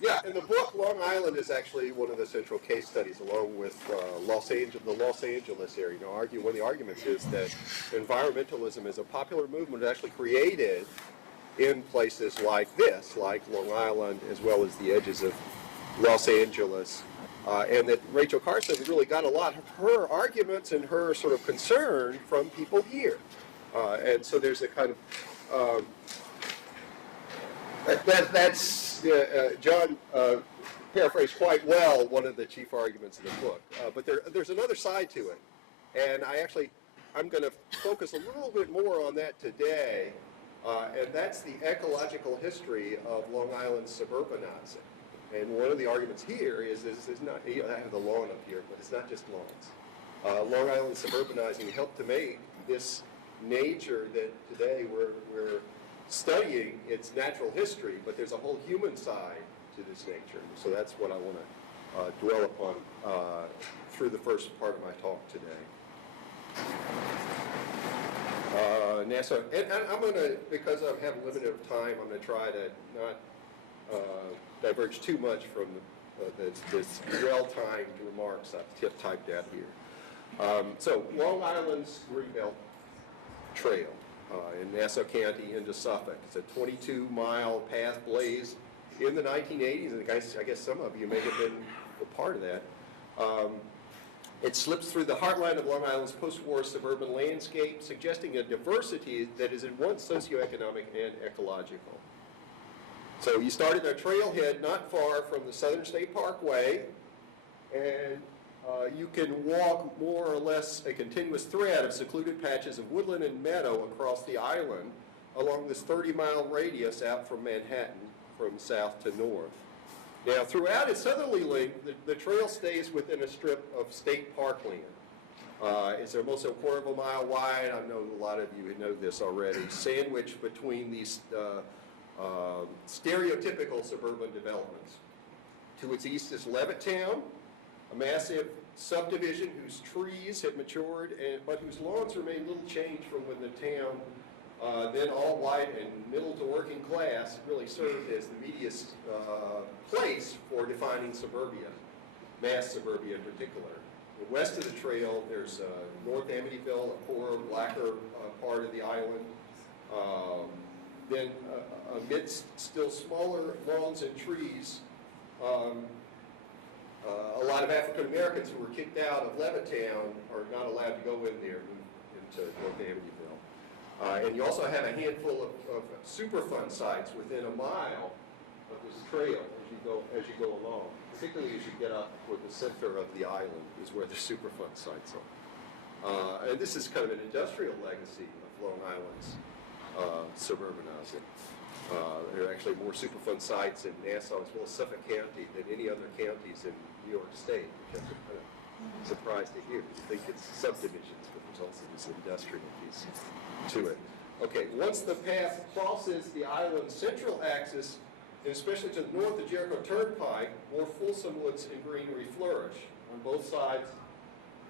Yeah, in the book, Long Island is actually one of the central case studies, along with the Los Angeles area. One of the arguments is that environmentalism is a popular movement actually created in places like this, like Long Island, as well as the edges of Los Angeles, and that Rachel Carson really got a lot of her arguments and her sort of concern from people here. And so there's a kind of, John paraphrased quite well one of the chief arguments of the book. But there's another side to it. And I'm going to focus a little bit more on that today. And that's the ecological history of Long Island suburbanizing. And one of the arguments here is not, I have the lawn up here, but it's not just lawns. Long Island suburbanizing helped to make this nature that today we're studying its natural history, but there's a whole human side to this nature. So that's what I want to dwell upon through the first part of my talk today. NASA, and I'm going to, because I have limited time, I'm going to try to not diverge too much from this well-timed remarks I've typed out here. So Long Island's Greenbelt Trail in Nassau County into Suffolk. It's a 22-mile path blazed in the 1980s, and I guess some of you may have been a part of that. It slips through the heartland of Long Island's post-war suburban landscape, suggesting a diversity that is at once socioeconomic and ecological. So you start at a trailhead not far from the Southern State Parkway, and you can walk more or less a continuous thread of secluded patches of woodland and meadow across the island along this 30-mile radius out from Manhattan from south to north. Now, throughout its southerly length, the trail stays within a strip of state parkland. It's almost a quarter of a mile wide. I know a lot of you know this already. Sandwiched between these stereotypical suburban developments. To its east is Levittown, a massive subdivision whose trees have matured, but whose lawns remain little changed from when the town, then all white and middle to working class, really served as the media's place for defining suburbia, mass suburbia in particular. West of the trail, there's North Amityville, a poorer, blacker part of the island. Then amidst still smaller lawns and trees, a lot of African Americans who were kicked out of Levittown are not allowed to go in there into North Amityville. And you also have a handful of Superfund sites within a mile of this trail as you go along. Particularly as you get up toward the center of the island is where the Superfund sites are. And this is kind of an industrial legacy of Long Island's suburbanizing. There are actually more Superfund sites in Nassau as well as Suffolk County than any other counties in New York State, which I'm kind of surprised to hear. You think it's subdivisions, but there's also this industrial piece to it. Okay, once the path crosses the island's central axis, and especially to the north of Jericho Turnpike, more fulsome woods and greenery flourish. On both sides,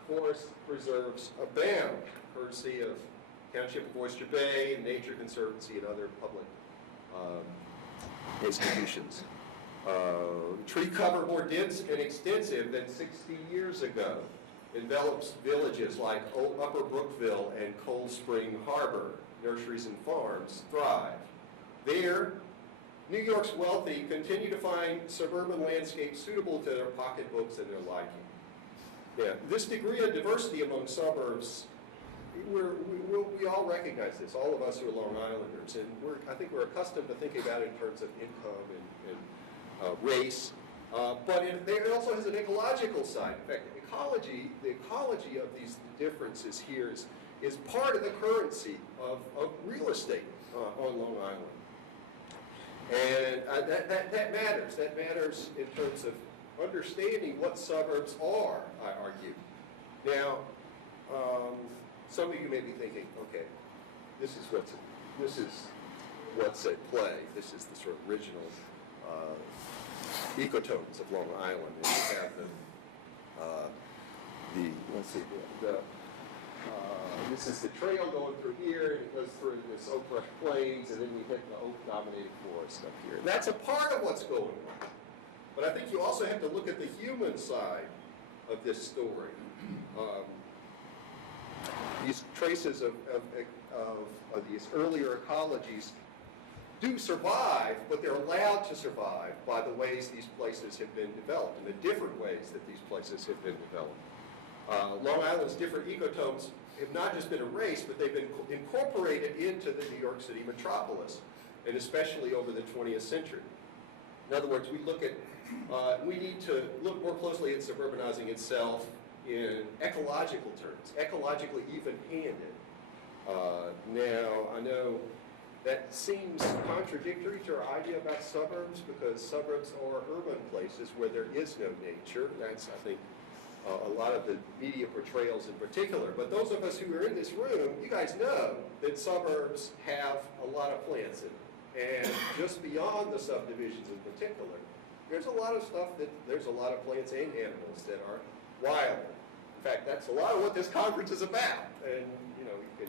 forest preserves abound, courtesy of Township of Oyster Bay, Nature Conservancy, and other public institutions. Tree cover more dense and extensive than 60 years ago. Envelops villages like Upper Brookville and Cold Spring Harbor. Nurseries and farms thrive. There, New York's wealthy continue to find suburban landscapes suitable to their pocketbooks and their liking. Yeah, this degree of diversity among suburbs, we all recognize this, all of us who are Long Islanders, and I think we're accustomed to thinking about it in terms of income and race, but it also has an ecological side. In fact, the ecology of these differences here is part of the currency of real estate on Long Island. And that matters. That matters in terms of understanding what suburbs are, I argue. Now, some of you may be thinking, okay, this is what's at play. This is the sort of original ecotones of Long Island. And you have this is the trail going through here, and it goes through this oak brush plains, and then we hit the oak-dominated forest up here. And that's a part of what's going on. But I think you also have to look at the human side of this story. These traces of these earlier ecologies do survive, but they're allowed to survive by the ways these places have been developed and the different ways that these places have been developed. Long Island's different ecotones have not just been erased, but they've been incorporated into the New York City metropolis, and especially over the 20th century. In other words, we need to look more closely at suburbanizing itself in ecological terms, ecologically even-handed. Now, I know that seems contradictory to our idea about suburbs, because suburbs are urban places where there is no nature. That's, I think, a lot of the media portrayals in particular. But those of us who are in this room, you guys know that suburbs have a lot of plants in them. And just beyond the subdivisions in particular, there's a lot of stuff there's a lot of plants and animals that are wild. In fact, that's a lot of what this conference is about. And, you know, you can,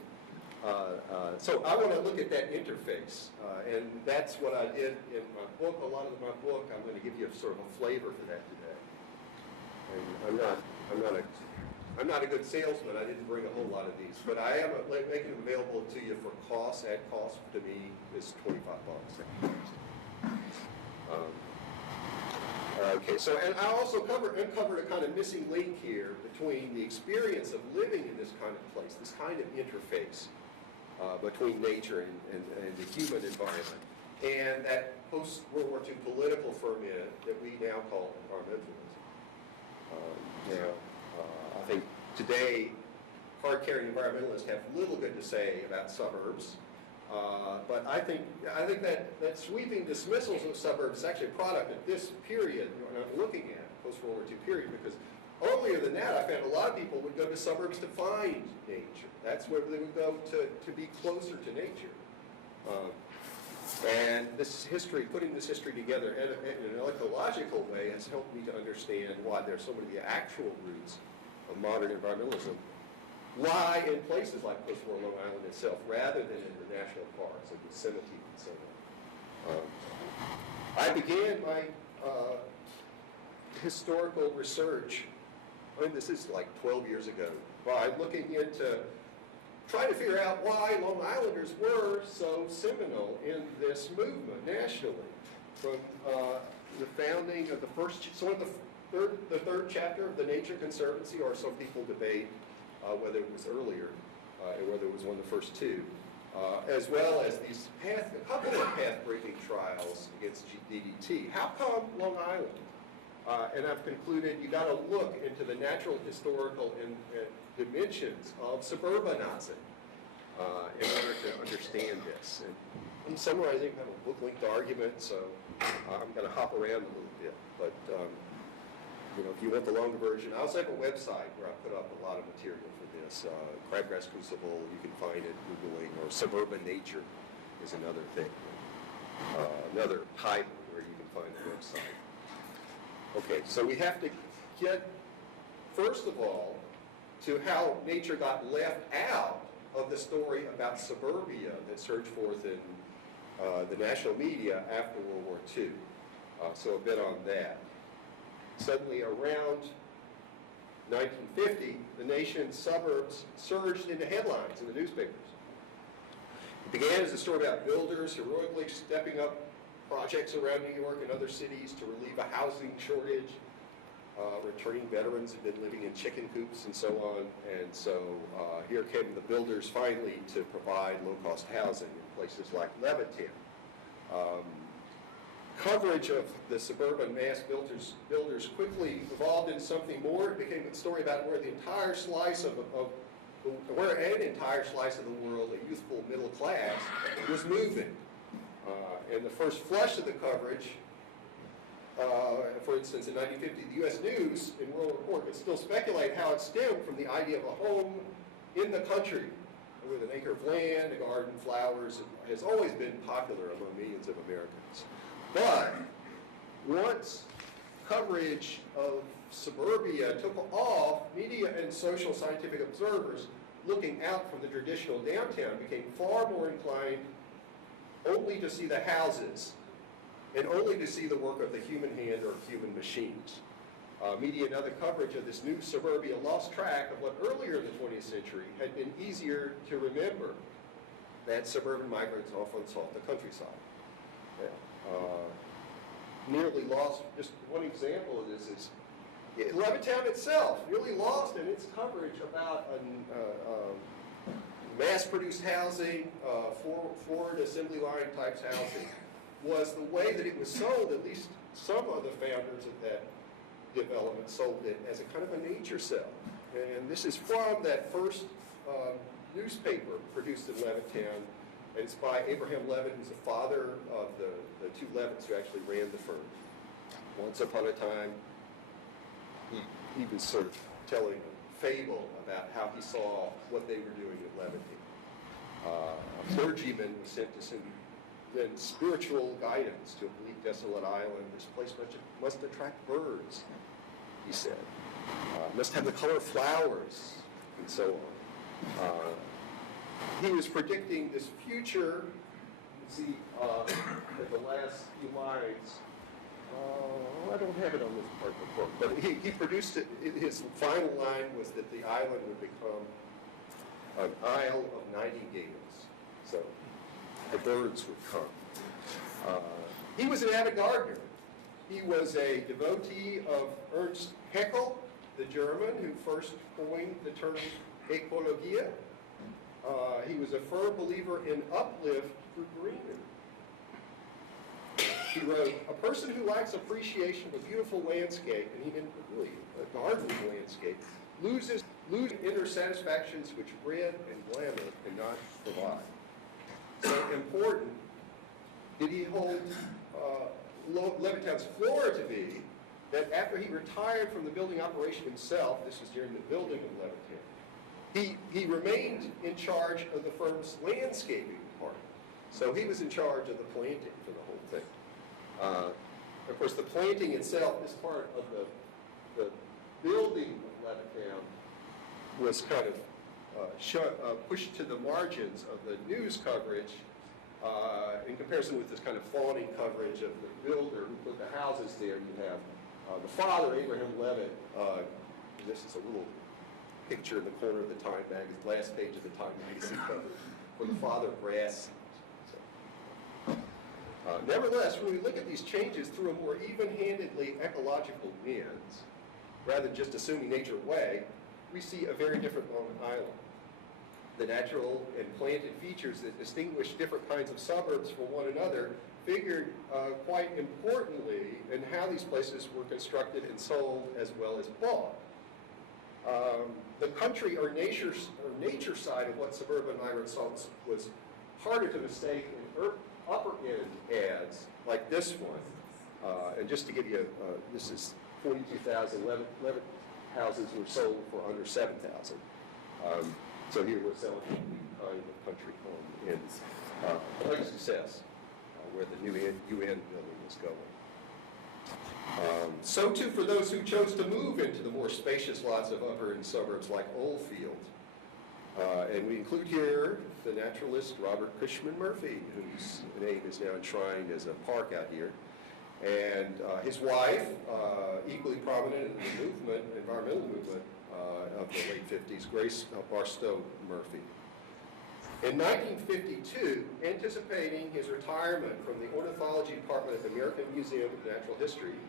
so I want to look at that interface. And that's what I did in my book. A lot of my book, I'm going to give you a sort of a flavor for that today. And I'm not a good salesman. I didn't bring a whole lot of these, but I am making them available to you for cost. At cost to me is $25. Okay, so and I also uncovered a kind of missing link here between the experience of living in this kind of place, this kind of interface between nature and the human environment, and that post-World War II political ferment that we now call environmentalism. I think today hard-carrying environmentalists have little good to say about suburbs, but I think that sweeping dismissals of suburbs is actually a product of this period I'm looking at, post-World War II period, because earlier than that I found a lot of people would go to suburbs to find nature. That's where they would go to be closer to nature. And this history, putting this history together in an ecological way has helped me to understand why there's so many actual roots of modern environmentalism lie in places like post-war Long Island itself, rather than in the national parks and Yosemite and so on. I began my historical research, I mean, this is like 12 years ago, by looking into trying to figure out why Long Islanders were so seminal in this movement nationally. From the founding of the the third chapter of the Nature Conservancy, or some people debate whether it was earlier and whether it was one of the first two, as well as these a couple of path-breaking trials against DDT. How come Long Island? And I've concluded you got to look into the natural, historical, and dimensions of suburbanizing in order to understand this. And I'm summarizing kind of a book-length argument, so I'm going to hop around a little bit. But you know, if you want the longer version, I also have a website where I put up a lot of material for this. Crabgrass Crucible, you can find it Googling, or Suburban Nature is another thing. Another title where you can find the website. Okay, so we have to get, first of all, to how nature got left out of the story about suburbia that surged forth in the national media after World War II. So a bit on that. Suddenly around 1950, the nation's suburbs surged into headlines in the newspapers. It began as a story about builders heroically stepping up projects around New York and other cities to relieve a housing shortage. Returning veterans had been living in chicken coops and so on. And so here came the builders finally to provide low-cost housing in places like Levin. Coverage of the suburban mass builders quickly evolved into something more. It became a story about where the entire slice of where an entire slice of the world, a youthful middle class, was moving. And the first flush of the coverage, for instance, in 1950, the U.S. News in World Report could still speculate how it stemmed from the idea of a home in the country with an acre of land, a garden, flowers. It has always been popular among millions of Americans. But once coverage of suburbia took off, media and social scientific observers looking out from the traditional downtown became far more inclined only to see the houses and only to see the work of the human hand or human machines. Media and other coverage of this new suburbia lost track of what earlier in the 20th century had been easier to remember, that suburban migrants often sought the countryside. Nearly lost, just one example of this is Levittown itself, nearly lost in its coverage about mass-produced housing, Ford assembly line types housing, was the way that it was sold. At least some of the founders of that development sold it as a kind of a nature cell. And this is from that first newspaper produced in Levittown, and it's by Abraham Levin, who's the father of the two Levins who actually ran the firm. Once upon a time, he was sort of telling a fable about how he saw what they were doing at Levittown. A clergyman was sent to send then spiritual guidance to a bleak, desolate island. This place must attract birds, he said. Must have the color of flowers, and so on. He was predicting this future. You see at the last few lines. I don't have it on this part of the book, but he produced it. His final line was that the island would become an isle of nightingales. So the birds would come. He was an avid gardener. He was a devotee of Ernst Haeckel, the German who first coined the term ecologia. He was a firm believer in uplift through greenery. He wrote, "A person who lacks appreciation of a beautiful landscape," and he didn't really a garden landscape, loses inner satisfactions which bread and glamour cannot provide. So important did he hold Levittown's flora to be that after he retired from the building operation himself, this was during the building of Levittown, he remained in charge of the firm's landscaping department. So he was in charge of the planting for the whole thing. Of course, the planting itself, this part of the building of Levittown, was kind of pushed to the margins of the news coverage in comparison with this kind of fawning coverage of the builder who put the houses there. You have the father, Abraham Levin. This is a little picture in the corner of the Time magazine, last page of the Time magazine cover, where the father grass. Nevertheless, when we look at these changes through a more even-handedly ecological lens, rather than just assuming nature away, we see a very different Long Island. The natural and planted features that distinguish different kinds of suburbs from one another figured quite importantly in how these places were constructed and sold as well as bought. The country or nature side of what suburban migrants saw was harder to mistake in upper end ads like this one. And just to give you, this is 42,000 Levin houses were sold for under 7,000. So here we're selling a new kind of country home in great success, where the new UN building was going. So too for those who chose to move into the more spacious lots of upper end suburbs like Oldfield. And we include here the naturalist Robert Cushman Murphy, whose name is now enshrined as a park out here, and his wife, equally prominent in the movement, environmental movement of the late 50s, Grace Barstow Murphy. In 1952, anticipating his retirement from the Ornithology Department at the American Museum of Natural History,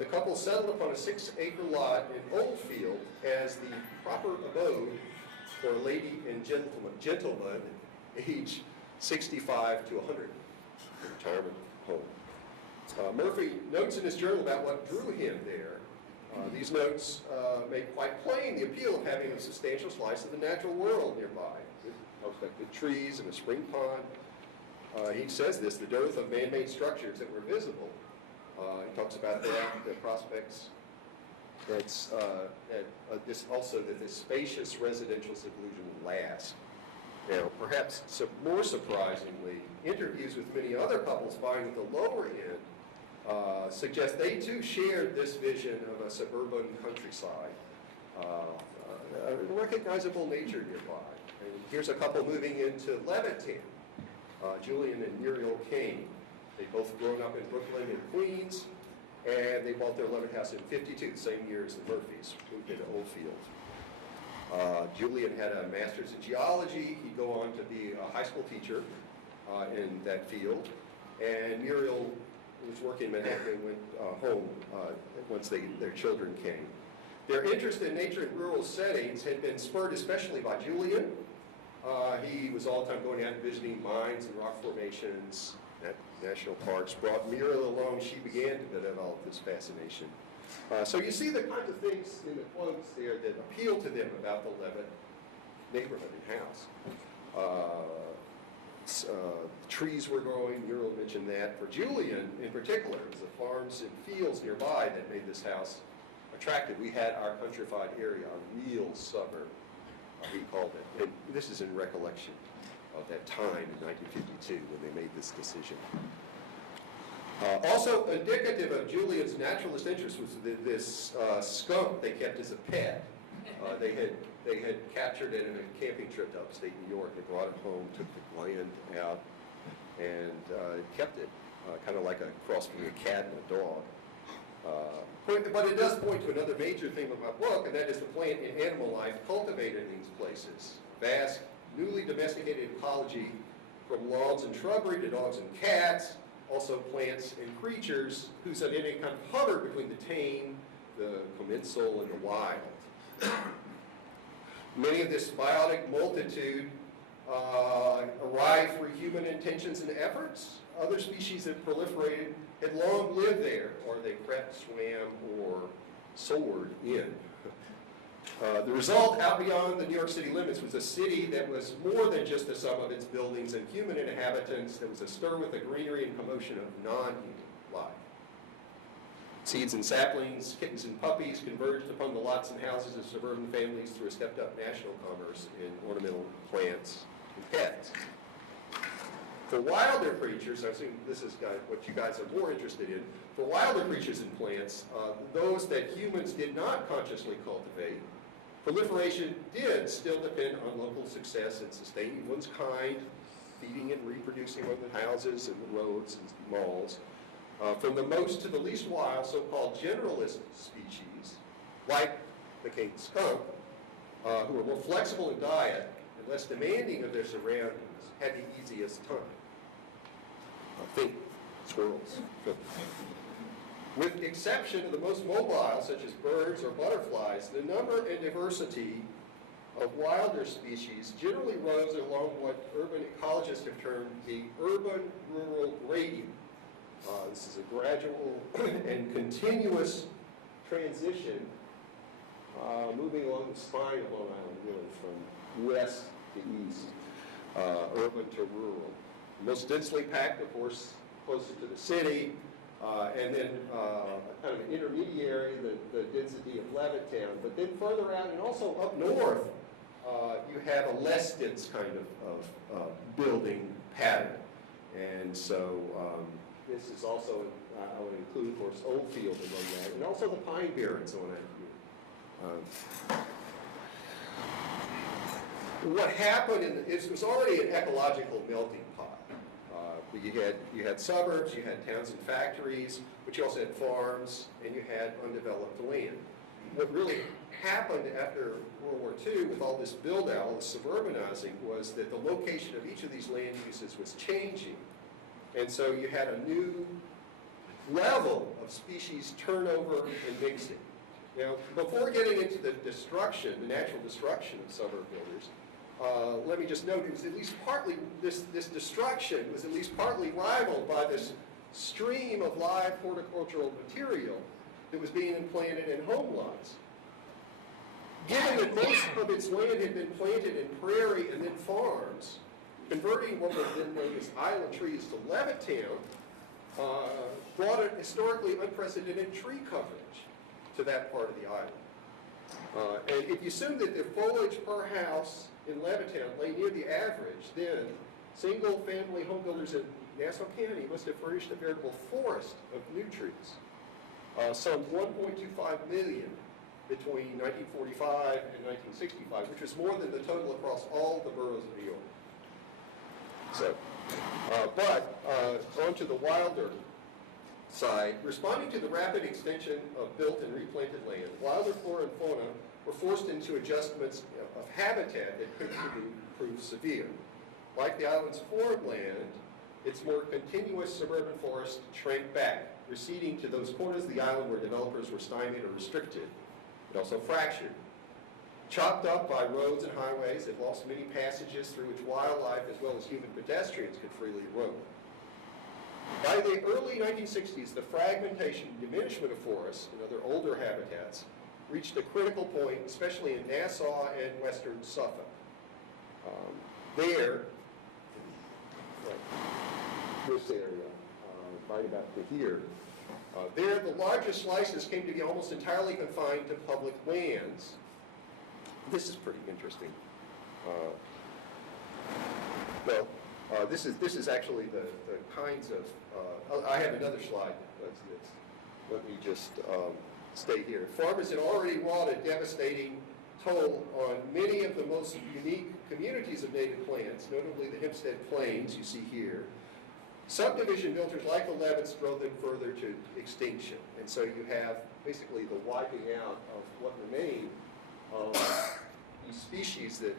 the couple settled upon a 6-acre lot in Oldfield as the proper abode for a lady and gentleman aged 65 to 100, retirement home. Murphy notes in his journal about what drew him there. These notes make quite plain the appeal of having a substantial slice of the natural world nearby. Good trees and a spring pond. He says this, the dearth of man-made structures that were visible. He talks about that, the prospects. That's this also that this spacious residential seclusion will last. Now, perhaps more surprisingly, interviews with many other couples buying at the lower end suggest they too shared this vision of a suburban countryside, a recognizable nature nearby. And here's a couple moving into Levittown, Julian and Uriel Kane. They both grown up in Brooklyn and Queens, and they bought their 11th house in '52, the same year as the Murphys, moved into Oldfield. Julian had a master's in geology. He'd go on to be a high school teacher in that field. And Uriel was working in Manhattan and went home once their children came. Their interest in nature and rural settings had been spurred especially by Julian. He was all the time going out and visiting mines and rock formations, national parks, brought Uriel along. She began to develop this fascination. So you see the kinds of things in the quotes there that appeal to them about the Levin neighborhood and house. Trees were growing, Uriel mentioned that. For Julian in particular, it was the farms and fields nearby that made this house attractive. We had our countrified area, our real suburb, he called it. And this is in recollection of that time in 1952 when they made this decision. Also indicative of Julian's naturalist interest was this skunk they kept as a pet. They had captured it in a camping trip to upstate New York. They brought it home, took the gland out, and kept it, kind of like a cross between a cat and a dog. But it does point to another major theme of my book, and that is the plant and animal life cultivated in these places. Vast, newly domesticated ecology, from lawns and shrubbery to dogs and cats, also plants and creatures whose identity kind of hovered between the tame, the commensal, and the wild. Many of this biotic multitude arrived through human intentions and efforts. Other species that proliferated had long lived there, or they crept, swam, or soared in. The result, out beyond the New York City limits, was a city that was more than just the sum of its buildings and human inhabitants. There was astir with the greenery and commotion of non-human life. Seeds and saplings, kittens and puppies converged upon the lots and houses of suburban families through a stepped-up national commerce in ornamental plants and pets. For wilder creatures, I assume this is what you guys are more interested in, for wilder creatures and plants, those that humans did not consciously cultivate, proliferation did still depend on local success in sustaining one's kind, feeding and reproducing on the houses and the roads and malls. From the most to the least wild, so-called generalist species, like the king skunk, who were more flexible in diet and less demanding of their surroundings, had the easiest time. Think squirrels. With the exception of the most mobile, such as birds or butterflies, the number and diversity of wilder species generally rose along what urban ecologists have termed the urban-rural gradient. This is a gradual and continuous transition moving along the spine of Long Island, really, from west to east, urban to rural. Most densely packed, of course, closer to the city, and then kind of an intermediary, the density of Levittown. But then further out, and also up north, you have a less dense kind of building pattern. And so this is also, I would include, of course, Oldfield among that, and also the Pine Barrens on that view. What happened, it was already an ecological melting pot. You had suburbs, you had towns and factories, but you also had farms, and you had undeveloped land. What really happened after World War II with all this build-out, all this suburbanizing, was that the location of each of these land uses was changing. And so you had a new level of species turnover and mixing. Now, before getting into the destruction, the natural destruction of suburb builders, let me just note, it was at least partly, this destruction was at least partly rivaled by this stream of live horticultural material that was being implanted in home lots. Given that most of its land had been planted in prairie and then farms, converting what was then known as island trees to Levittown brought a historically unprecedented tree coverage to that part of the island. And if you assume that the foliage per house in Levittown lay near the average, then single-family homebuilders in Nassau County must have furnished a veritable forest of new trees. Some 1.25 million between 1945 and 1965, which was more than the total across all the boroughs of New York. So, On to the wilder side, responding to the rapid extension of built and replanted land, wilder flora and fauna were forced into adjustments of habitat that could prove severe. Like the island's farmland, its more continuous suburban forest shrank back, receding to those corners of the island where developers were stymied or restricted. It also fractured. Chopped up by roads and highways, it lost many passages through which wildlife as well as human pedestrians could freely roam. By the early 1960s, the fragmentation and diminishment of forests and other older habitats reached a critical point, especially in Nassau and western Suffolk. This area, right about to here, there the largest slices came to be almost entirely confined to public lands. This is pretty interesting. This is actually the kinds of, I have another slide. Let me just stay here. Farmers had already wrought a devastating toll on many of the most unique communities of native plants, notably the Hempstead Plains you see here. Subdivision builders like the Levins drove them further to extinction. And so you have basically the wiping out of what remained of these species that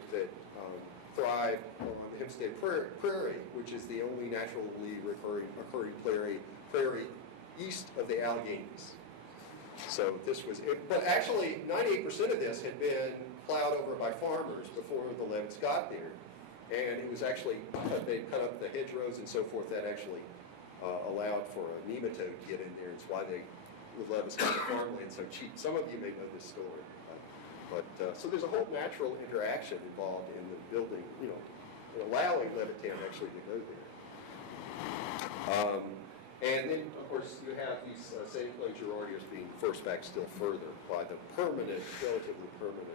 thrive on the Hempstead Prairie, which is the only naturally occurring prairie east of the Alleghenies. So this was, but actually 98% of this had been plowed over by farmers before the Levins got there. And it was actually, they cut up the hedgerows and so forth, that actually allowed for a nematode to get in there. It's why the Levins got the farmland so cheap. Some of you may know this story. So there's a whole natural interaction involved in the building, in allowing Levittown actually to go there. And then, of course, you have these St. Clair Gerardias being forced back still further by the relatively permanent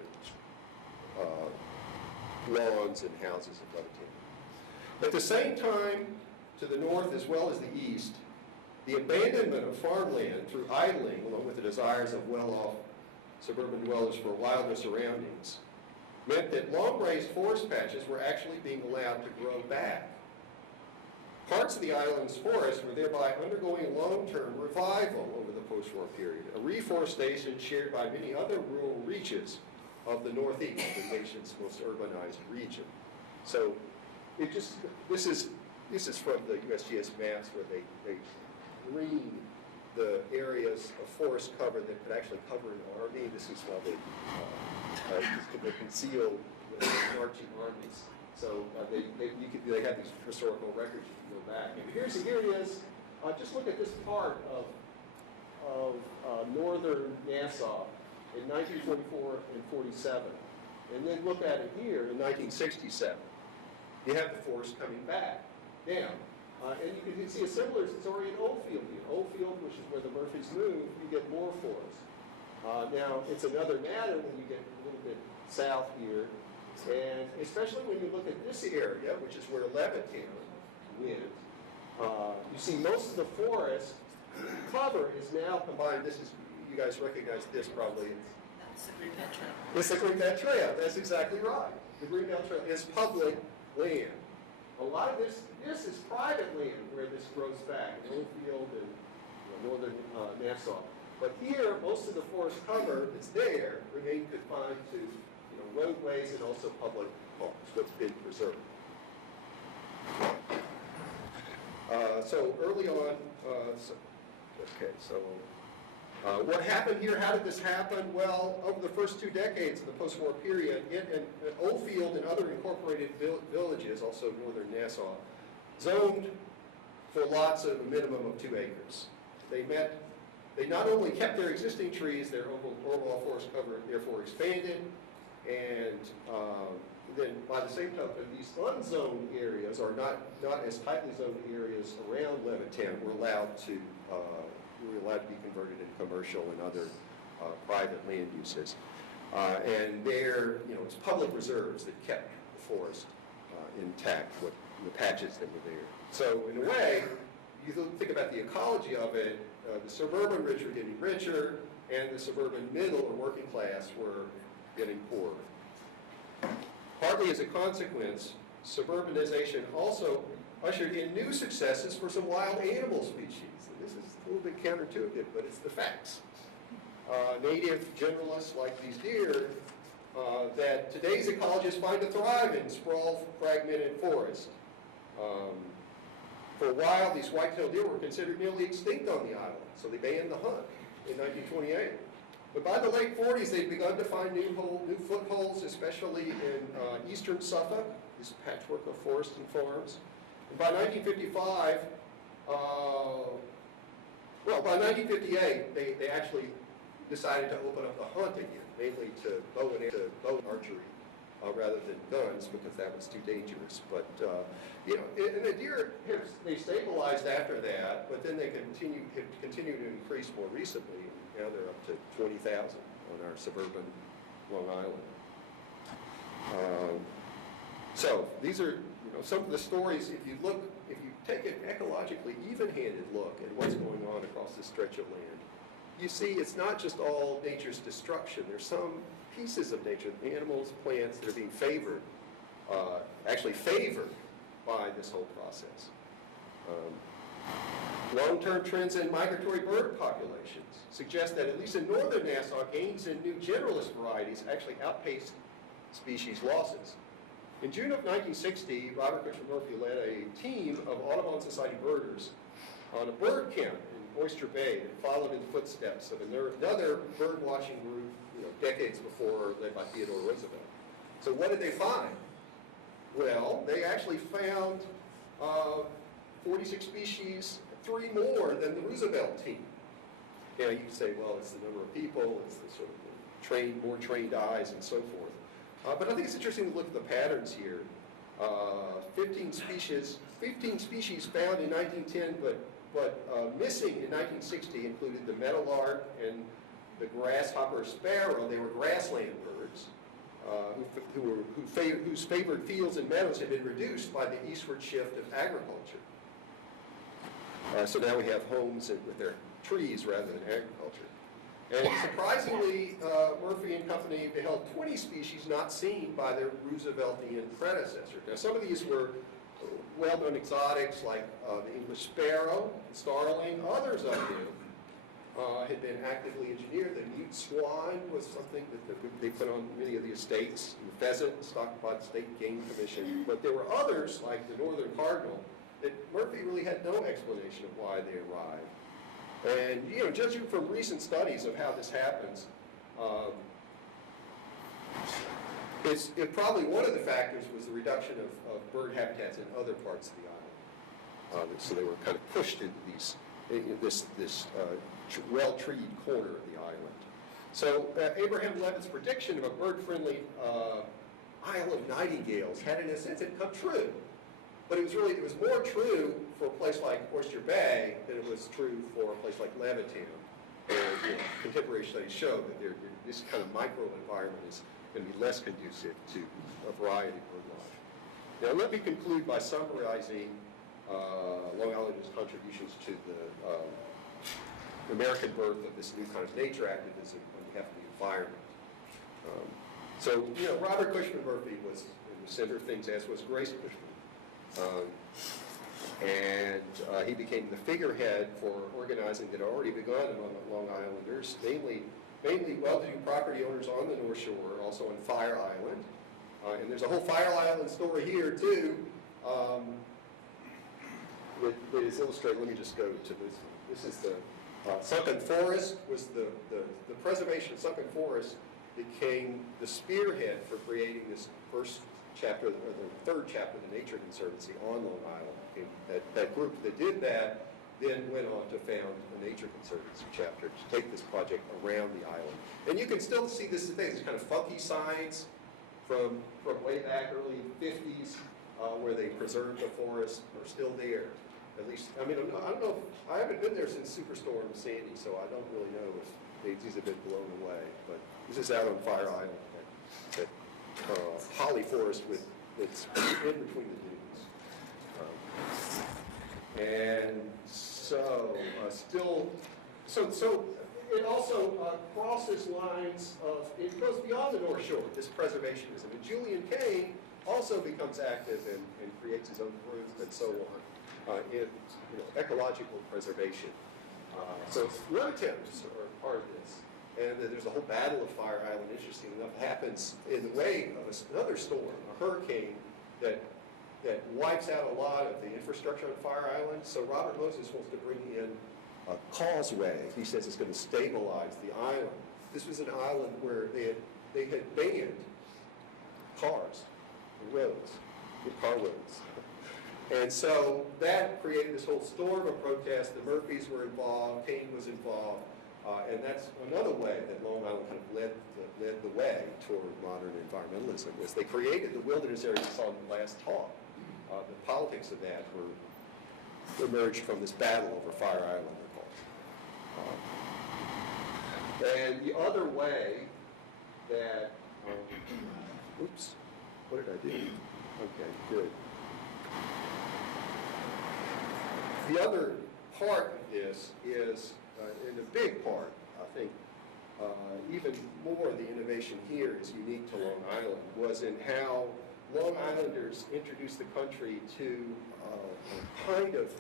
lawns and houses of Levittown. At the same time, to the north as well as the east, the abandonment of farmland through idling, along with the desires of well-off suburban dwellers for wilder surroundings, meant that long-raised forest patches were actually being allowed to grow back. Parts of the island's forest were thereby undergoing long-term revival over the post-war period, a reforestation shared by many other rural reaches of the Northeast, the nation's most urbanized region. So this is from the USGS maps where they green the areas of forest cover that could actually cover an army. This is how they conceal the marching armies. So they have these historical records you can go back. And here it is. Just look at this part of northern Nassau in 1944 and 47. And then look at it here in 1967. You have the forest coming back down. And you can see a similar story in Oldfield here. Oldfield, which is where the Murphys moved, you get more forest. Now, it's another matter when you get a little bit south here. And especially when you look at this area, which is where Levittown went, you see most of the forest cover is now combined. This is, you guys recognize this probably. That's the Greenbelt Trail. It's the Greenbelt Trail. That's exactly right. The Greenbelt Trail is public land. A lot of this is private land where this grows back, in Oldfield and northern Nassau. But here, most of the forest cover that's there remained confined to roadways and also public parks, what's been preserved. So early on, what happened here? How did this happen? Well, over the first 2 decades of the post-war period, Oldfield and other incorporated villages, also northern Nassau, zoned for lots of a minimum of 2 acres. They not only kept their existing trees, their overall forest cover therefore expanded, and then by the same token, these unzoned areas, or not as tightly zoned areas around Levittown, were allowed to be converted into commercial and other private land uses. And there, it's public reserves that kept the forest intact, the patches that were there. So in a way, you think about the ecology of it, the suburban rich were getting richer, and the suburban middle or working class were getting poorer. Partly as a consequence, suburbanization also ushered in new successes for some wild animal species. And this is a little bit counterintuitive, but it's the facts. Native generalists like these deer that today's ecologists find to thrive in sprawl fragmented forest. For a while, these white-tailed deer were considered nearly extinct on the island, so they banned the hunt in 1928. But by the late 40s, they'd begun to find new footholds, especially in eastern Suffolk, this patchwork of forests and farms. And by 1955, by 1958, they actually decided to open up the hunt again, mainly to bow and archery, rather than guns, because that was too dangerous. But and the deer, they stabilized after that, but then they continued to increase more recently. Now they're up to 20,000 on our suburban Long Island. So these are some of the stories. If you take an ecologically even-handed look at what's going on across this stretch of land, you see it's not just all nature's destruction. There's some pieces of nature, animals, plants, that are being favored, actually favored by this whole process. Long-term trends in migratory bird populations suggest that, at least in northern Nassau, gains in new generalist varieties actually outpaced species losses. In June of 1960, Robert Cushman Murphy led a team of Audubon Society birders on a bird count in Oyster Bay that followed in the footsteps of another bird-watching group decades before, led by Theodore Roosevelt. So what did they find? Well, they actually found 46 species, 3 more than the Roosevelt team. You can say, well, it's the number of people, it's the sort of more trained eyes, and so forth. But I think it's interesting to look at the patterns here. 15 species found in 1910, but missing in 1960 included the meadowlark and the grasshopper sparrow. They were grassland birds whose favored fields and meadows had been reduced by the eastward shift of agriculture. So now we have homes with their trees rather than agriculture. And surprisingly, Murphy and company beheld 20 species not seen by their Rooseveltian predecessor. Now, some of these were well-known exotics like the English sparrow, starling. Others of them had been actively engineered. The mute swan was something that they put on many of the estates. The pheasant, stocked by the State Game Commission. But there were others, like the northern cardinal, that Murphy really had no explanation of why they arrived. And, judging from recent studies of how this happens, probably one of the factors was the reduction of bird habitats in other parts of the island. So they were kind of pushed into this well-treed corner of the island. So Abraham Levin's prediction of a bird-friendly Isle of Nightingales had, in a sense, it come true. But it was more true for a place like Oyster Bay than it was true for a place like Levittown. And contemporary studies show that this kind of microenvironment is going to be less conducive to a variety of bird life. Now, let me conclude by summarizing Long Island's contributions to the American birth of this new kind of nature activism on behalf of the environment. Robert Cushman Murphy was in the center of things, as was Grace Cushman. He became the figurehead for organizing that had already begun among Long Islanders, mainly well-to-do property owners on the North Shore, also on Fire Island. And there's a whole Fire Island story here, too, that is illustrated. Let me just go to this. This is the sunken forest. The preservation of sunken forest became the spearhead for creating this first chapter, or the third chapter of the Nature Conservancy on Long Island. That group that did that then went on to found the Nature Conservancy chapter to take this project around the island. And you can still see this today. These kind of funky signs from way back early 50s where they preserved the forest are still there. At least, I don't know. I haven't been there since Superstorm Sandy, so I don't really know if these have been blown away. But this is out on Fire Island. That holly forest it's in between the dunes. And so it also crosses lines of, it goes beyond the North Shore, this preservationism. And Julian Kane also becomes active and creates his own group and so on in ecological preservation. So flood attempts are part of this. And then there's a whole battle of Fire Island, interesting enough, happens in the wake of another storm, a hurricane that wipes out a lot of the infrastructure on Fire Island. So Robert Moses wants to bring in a causeway. He says it's going to stabilize the island. This was an island where they had banned cars, roads, car roads. And so that created this whole storm of protest. The Murphys were involved, Kane was involved, and that's another way that Long Island kind of led the way toward modern environmentalism, was they created the wilderness area you saw in the last talk. The politics of that emerged from this battle over Fire Island, they're called. And the other way that, oops, what did I do? Okay, good. The other part of this is, and a big part, I think, even more the innovation here is unique to Long Island, was in how Long Islanders introduced the country to a kind of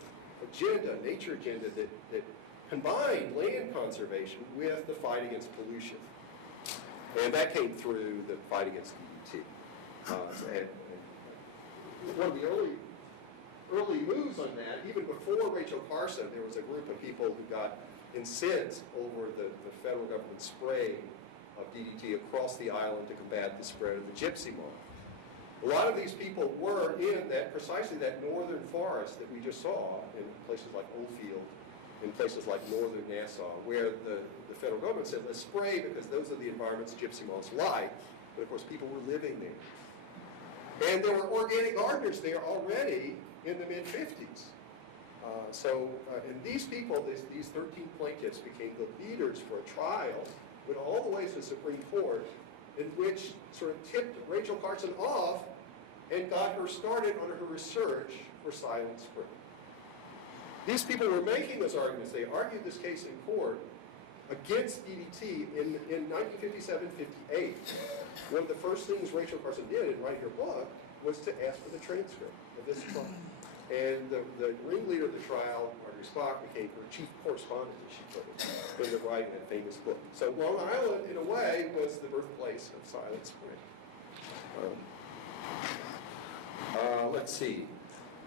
agenda, nature agenda, that combined land conservation with the fight against pollution. And that came through the fight against DDT. And one of the early moves on that, even before Rachel Carson, there was a group of people who got incensed over the federal government spraying of DDT across the island to combat the spread of the gypsy moth. A lot of these people were in precisely that northern forest that we just saw in places like Oldfield, in places like northern Nassau, where the federal government said, let's spray because those are the environments gypsy moths like. But of course, people were living there. And there were organic gardeners there already in the mid-50s. And these people, these 13 plaintiffs, became the leaders for a trial, went all the way to the Supreme Court, in which sort of tipped Rachel Carson off and got her started on her research for Silent Spring. These people were making those arguments. They argued this case in court against DDT in 1957-58. One of the first things Rachel Carson did in writing her book was to ask for the transcript of this trial. And the ringleader of the trial, Marjorie Spock, became her chief correspondent, as she put it, in the writing that famous book. So Long Island, in a way, was the birthplace of Silent Spring. Let's see.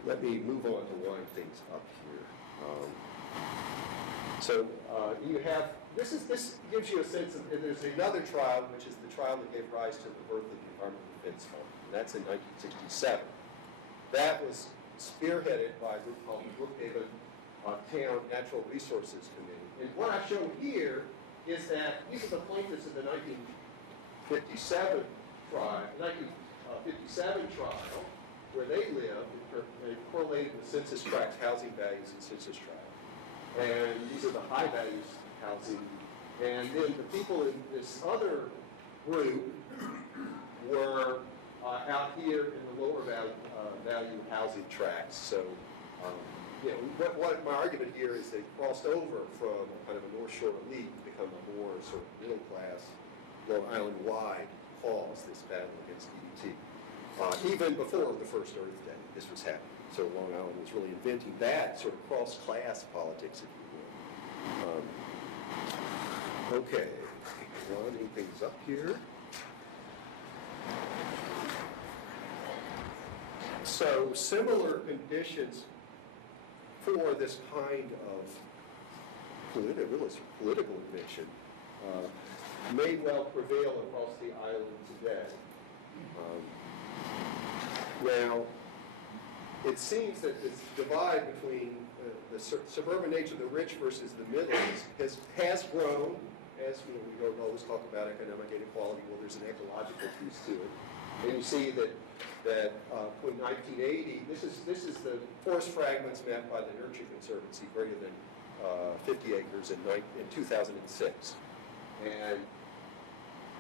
Let me move on to wind things up here. You have, this gives you a sense of, and there's another trial, which is the trial that gave rise to the birth of the Environmental Defense Fund. And that's in 1967. That was spearheaded by a group called the Brookhaven Town Natural Resources Committee. And what I show here is that these are the plaintiffs in the 1957 trial, where they lived and correlated with census tract housing values and census tract. And these are the high values housing. And then the people in this other group were out here in the lower value housing tracts. So, what my argument here is they crossed over from kind of a North Shore elite to become a more sort of middle class, Long Island-wide cause, this battle against DDT. Even before the first Earth Day, this was happening. So Long Island was really inventing that sort of cross-class politics, if you will. Okay, winding things up here. So similar conditions for this kind of political invention may well prevail across the island today. Now, it seems that this divide between the suburban nature of the rich versus the middle has grown. As we always talk about economic inequality. Well, there's an ecological piece to it, and you see that in 1980, this is the forest fragments mapped by the Nurture Conservancy, greater than 50 acres in 2006, and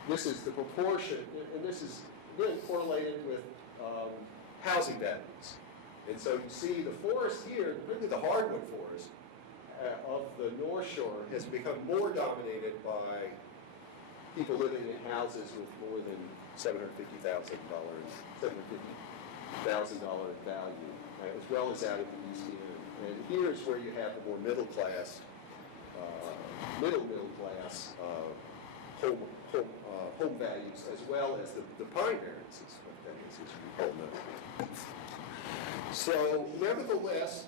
this is the proportion, and this is really correlated with housing values. And so you see the forest here, really the hardwood forest of the North Shore, has become more dominated by people living in houses with more than $750,000 value, as well as out at the East End. And here's where you have the more middle class, middle class home values, as well as the pine barrens, is what that is, as we all know. So, nevertheless,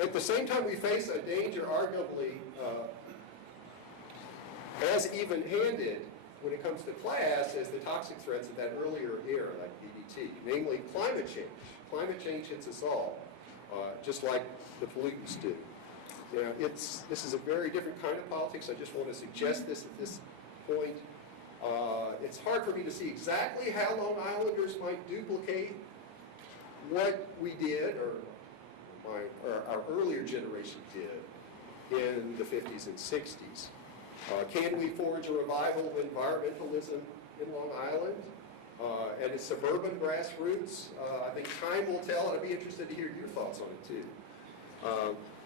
at the same time we face a danger arguably as even-handed when it comes to class as the toxic threats of that earlier era, like DDT, namely climate change. Climate change hits us all, just like the pollutants do. This is a very different kind of politics. I just want to suggest this at this point. It's hard for me to see exactly how Long Islanders might duplicate what we did, or our earlier generation did, in the 50s and 60s. Can we forge a revival of environmentalism in Long Island and its suburban grassroots? I think time will tell, and I'd be interested to hear your thoughts on it too.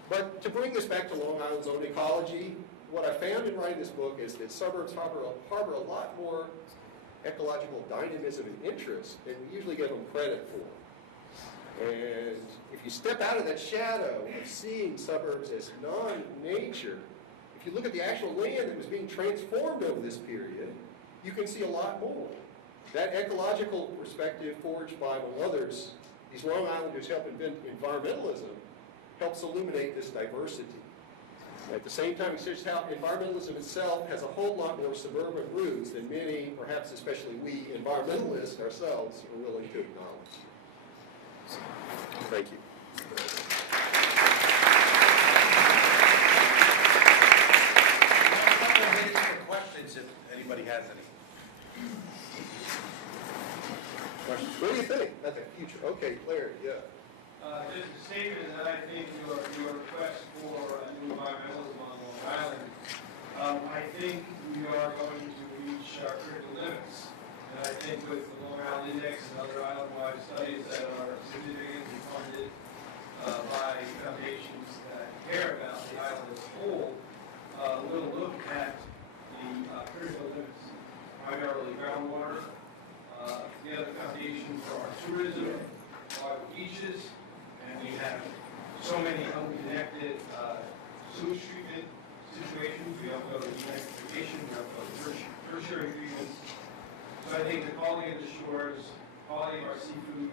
But to bring this back to Long Island's own ecology, what I found in writing this book is that suburbs harbor a lot more ecological dynamism and interest than we usually give them credit for. And if you step out of that shadow of seeing suburbs as non-nature, if you look at the actual land that was being transformed over this period, you can see a lot more. That ecological perspective forged by, among others, these Long Islanders help invent environmentalism, helps illuminate this diversity. At the same time, it shows how environmentalism itself has a whole lot more suburban roots than many, perhaps especially we environmentalists ourselves, are willing to acknowledge. Thank you. Questions, if anybody has any. Questions? What do you think? That's a future. Okay, Larry, yeah. Just a statement that I think your request for a new environmentalism on Long Island, I think we are going to reach our critical limits. And I think with the Long Island Index and other island-wide studies that are significantly funded by foundations that care about the island as a whole, we'll look at the critical limits, primarily groundwater. The other foundations are tourism, are the beaches, and we have so many unconnected sewage treatment situations. We have to go to desertification, we have to go to tertiary treatments. So I think the quality of the shores, quality of our seafood,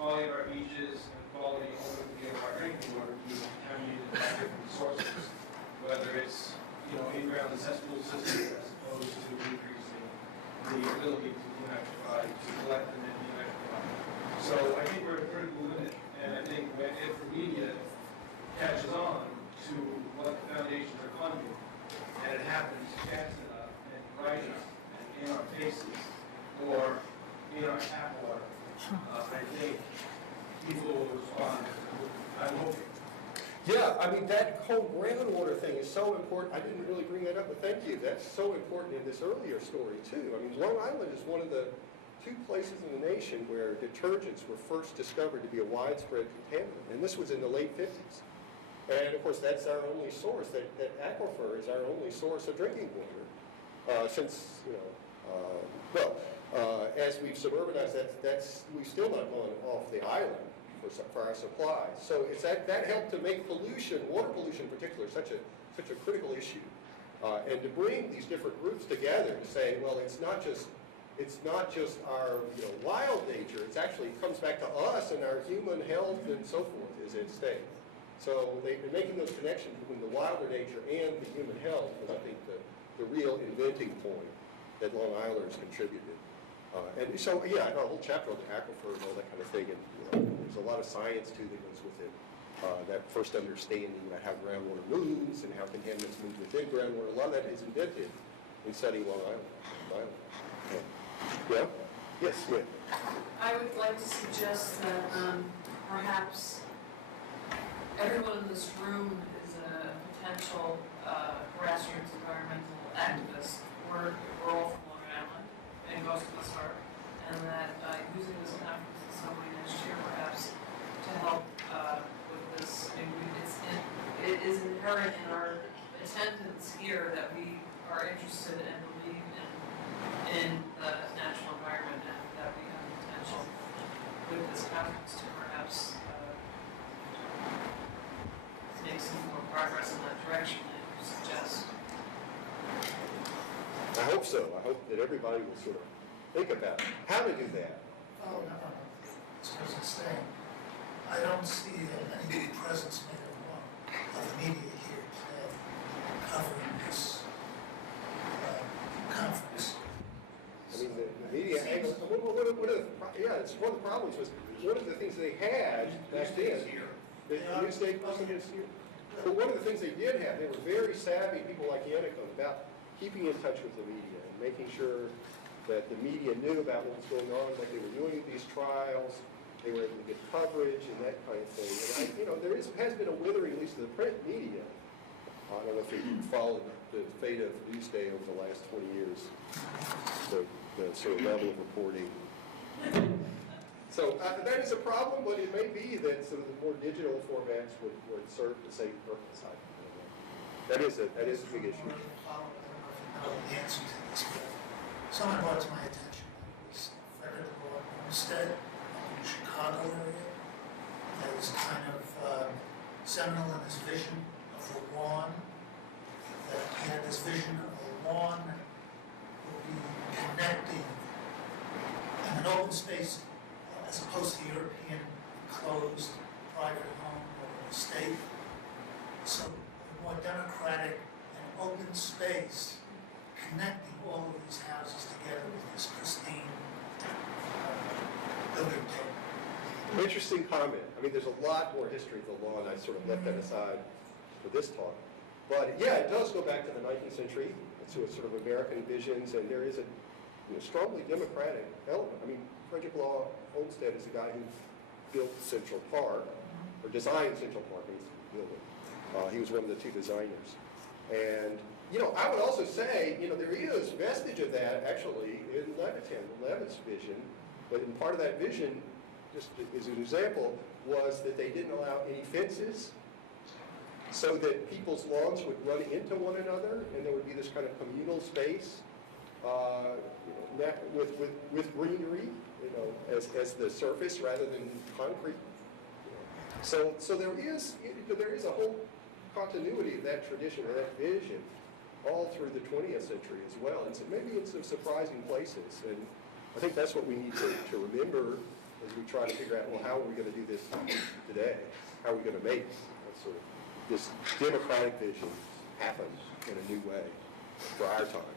quality of our beaches, and quality ultimately of our drinking water being contaminated by different sources, whether it's in-ground cesspool systems as opposed to increasing the ability to denitrify, to collect and then denitrify. So I think we're at a critical limit, and I think if the media catches on to what the foundations are funding, and it happens fast enough and right enough and in our faces, or in our tap water, I think people will respond. I'm hoping. Yeah, I mean, that whole groundwater thing is so important. I didn't really bring that up, but thank you. That's so important in this earlier story, too. I mean, Long Island is one of the two places in the nation where detergents were first discovered to be a widespread contaminant, and this was in the late 50s. And, of course, that's our only source. That aquifer is our only source of drinking water since, as we've suburbanized, we've still not gone off the island for our supply. So it's that helped to make pollution, water pollution in particular, such a critical issue. And to bring these different groups together to say, well, it's not just our wild nature. It actually comes back to us and our human health and so forth is at stake. So they're making those connections between the wilder nature and the human health was, I think, the real inventing point that Long Islanders contributed. And so, yeah, I got a whole chapter on the aquifer and all that kind of thing, and there's a lot of science, too, that goes with it. That first understanding about how groundwater moves and how contaminants move within groundwater, a lot of that is invented in studying Long Island. Yeah? Yes, yeah. I would like to suggest that perhaps everyone in this room is a potential grassroots environmental activist. We're all from Long Island, and most of us are, and that using this conference in some way next year perhaps to help with this. I mean, it is inherent in our attendance here that we are interested and believe in in the natural environment, and that we have potential with this conference to perhaps make some more progress in that direction that you suggest. I hope so. I hope that everybody will sort of think about how to do that. Oh, no. As I was saying, I don't see any presence made of the media here today covering this conference. I mean, the media angle, it's one of the problems was, one of the things they had back then, the newsday person is here. But one of the things they did have, they were very savvy, people like Yannicka, about keeping in touch with the media and making sure that the media knew about what was going on, like they were doing these trials, they were able to get coverage and that kind of thing. And there has been a withering, at least of the print media. I don't know if you followed the fate of Newsday over the last 20 years, the sort of level of reporting. So that is a problem, but it may be that sort of the more digital formats would serve the same purpose. That is a big issue. I don't know the answer to this, but someone brought to my attention that it was Frederick Lord Olmsted in the Chicago area that was kind of seminal in his vision of the lawn, that he had this vision of the lawn would be connecting in an open space as opposed to the European closed private home or estate. So a more democratic and open space connecting all of these houses together with this pristine building code. Interesting comment. I mean, there's a lot more history of the law, and I sort of left that aside for this talk. But yeah, it does go back to the 19th century, to a sort of American visions, and there is a strongly democratic element. I mean, Frederick Law Olmsted is the guy who built Central Park, or designed Central Park. He was one of the two designers. And, I would also say, there is vestige of that, actually, in Levitan, Levin's vision. But in part of that vision, just as an example, was that they didn't allow any fences, so that people's lawns would run into one another, and there would be this kind of communal space with greenery, as the surface rather than concrete. So there is a whole continuity of that tradition or that vision all through the 20th century as well. And so maybe in some surprising places. And I think that's what we need to remember as we try to figure out, well, how are we going to do this today? How are we going to make sort of this democratic vision happen in a new way for our time?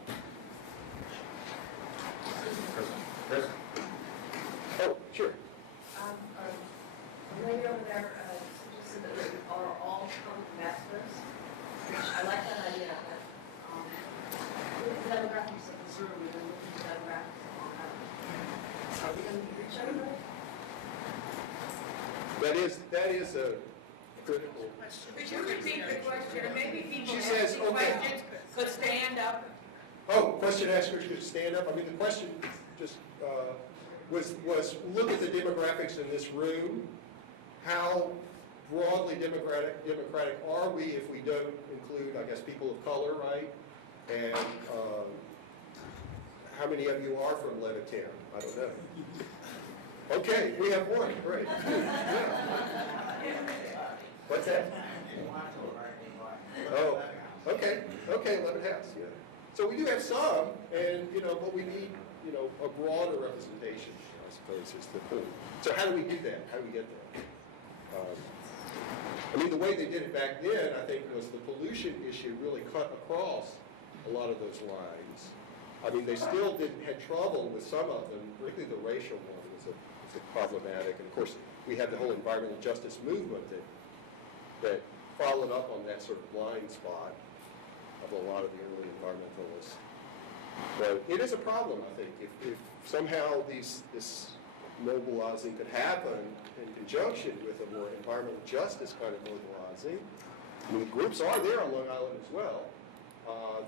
Oh, sure. The lady over there suggested that we are all public masters. I like that idea. The demographics of this room, we've been looking at demographics a long time. Are we going to reach everybody? That is a critical. Could you repeat the question? Maybe people She says, asking okay. questions could stand up. Oh, question asker should stand up. I mean, the question just was look at the demographics in this room. How broadly democratic are we if we don't include, I guess, people of color, right? And how many of you are from Levittown? I don't know. Okay, we have one. Great. Yeah. What's that? Oh, okay. Okay, Levin House. Yeah. So we do have some, and but we need a broader representation, I suppose, is the point. So how do we do that? How do we get there? I mean, the way they did it back then, I think, was the pollution issue really cut across a lot of those lines. I mean, they still had trouble with some of them, particularly the racial one was problematic. And of course, we had the whole environmental justice movement that followed up on that sort of blind spot of a lot of the early environmentalists. But it is a problem, I think, if somehow this mobilizing could happen in conjunction with a more environmental justice kind of mobilizing. I mean, groups are there on Long Island as well,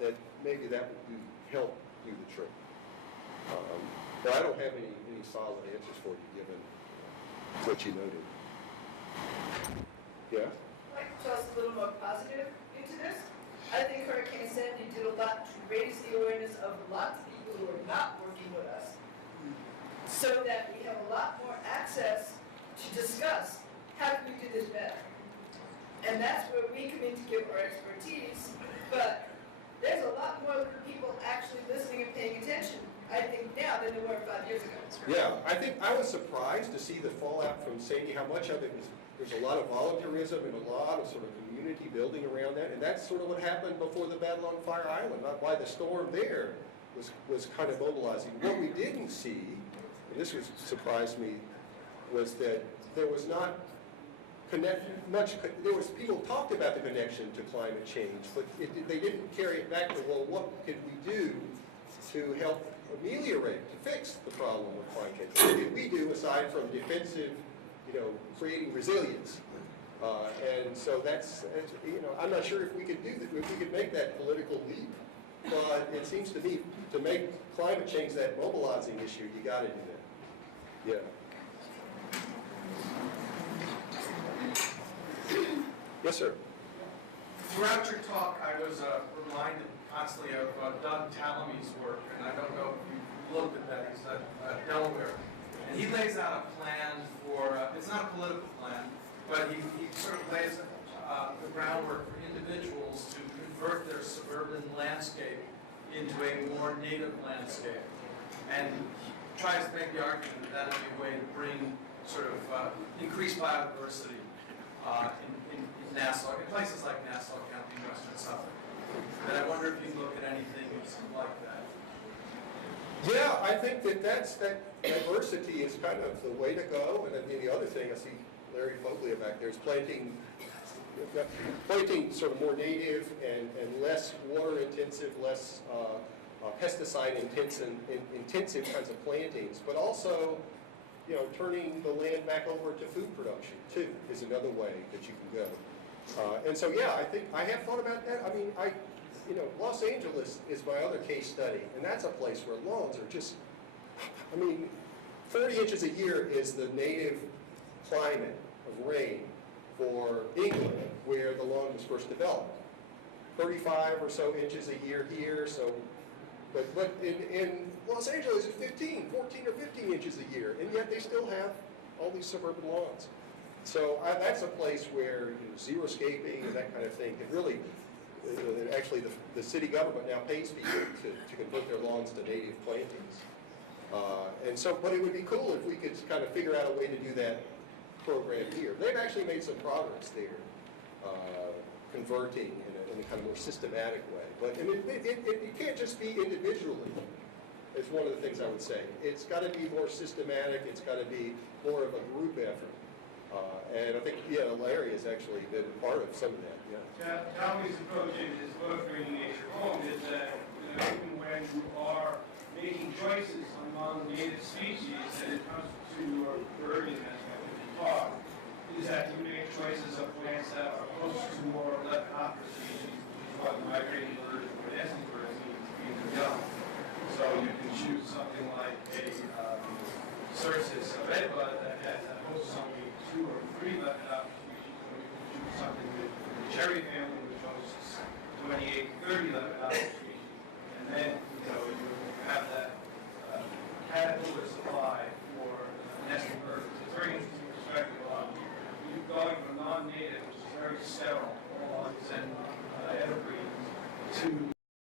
that maybe that would help do the trick. But I don't have any solid answers for you, given what you noted. Yeah? I'd like to toss a little more positive into this. I think Hurricane Sandy did a lot to raise the awareness of lots of people who are not so that we have a lot more access to discuss how can we do this better. And that's where we come in to give our expertise, but there's a lot more people actually listening and paying attention, I think, now than there were 5 years ago. Yeah, I think I was surprised to see the fallout from Sandy, how much of it was, there's a lot of volunteerism and a lot of sort of community building around that, and that's sort of what happened before the battle on Fire Island, not why the storm there was kind of mobilizing. What we didn't see, and this surprised me, was that there was not there was people talked about the connection to climate change, but they didn't carry it back to, well, what could we do to help ameliorate, to fix the problem of climate change? What did we do aside from defensive, creating resilience? And so that's, I'm not sure if we could do that, if we could make that political leap, but it seems to me to make climate change that mobilizing issue, you got to do that. Yeah. Yes, sir. Throughout your talk, I was reminded constantly of Doug Tallamy's work, and I don't know if you've looked at that. He's at Delaware. And he lays out a plan for, it's not a political plan, but he sort of lays the groundwork for individuals to convert their suburban landscape into a more native landscape. And he tries to make the argument that that would be a way to bring sort of increased biodiversity in Nassau, in places like Nassau County, Western Suffolk. And I wonder if you look at anything like that. Yeah, I think that diversity is kind of the way to go. And then the other thing, I see Larry Foglia back there, is planting sort of more native and less water intensive, less pesticide intensive kinds of plantings, but also turning the land back over to food production too is another way that you can go. And so yeah, I think I have thought about that. I mean, Los Angeles is my other case study, and that's a place where lawns are just, 40 inches a year is the native climate of rain for England, where the lawn was first developed. 35 or so inches a year here, so, but in Los Angeles it's 14 or 15 inches a year, and yet they still have all these suburban lawns. So that's a place where xeriscaping and that kind of thing can really, actually the city government now pays people to convert their lawns to native plantings. And so, but it would be cool if we could kind of figure out a way to do that program here. They've actually made some progress there, converting in a kind of more systematic way. But it can't just be individually. Is one of the things I would say. It's got to be more systematic. It's got to be more of a group effort. And I think, Larry has actually been part of some of that. Yeah. Tommy's approach in his book, Bringing Nature Home, is that even when you are making choices among native species, and it comes to birding aspect of the talk, is that you make choices of plants that are close to more lepidoptera species, which is what migrating birds or nesting birds need to feed their young. So you can choose something like a Cercis of Edbud that hosts only 2 or 3 lepidoptera species, or you can choose something with the cherry family, which hosts 28 to 30 lepidoptera species. And then